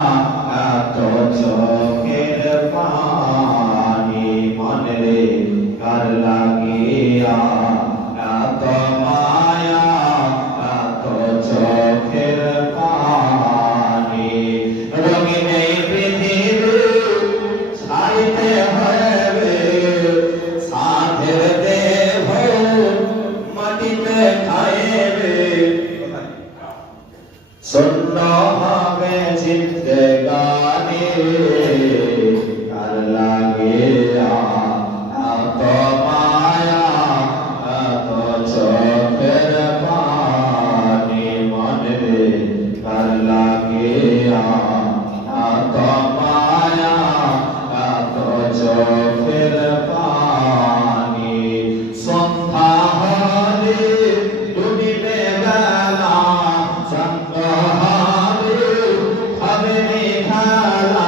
এত চোখের পানি মনে কার লাগিয়া এত মায়া এত চোখের পানি রঙিন এই পৃথিবী ছাইতে হবে সাধের দেহ মাটিতে খাইবে শূন্য হবে চিত্তে গানে কার লাগিয়া এত মায়া এত চোখের পানি মনে কার লাগিয়া এত মায়া এত চোখের পানি সন্ধ্যা হলে ডুবিবে বেলা সন্ধ্যা হবে নিধালা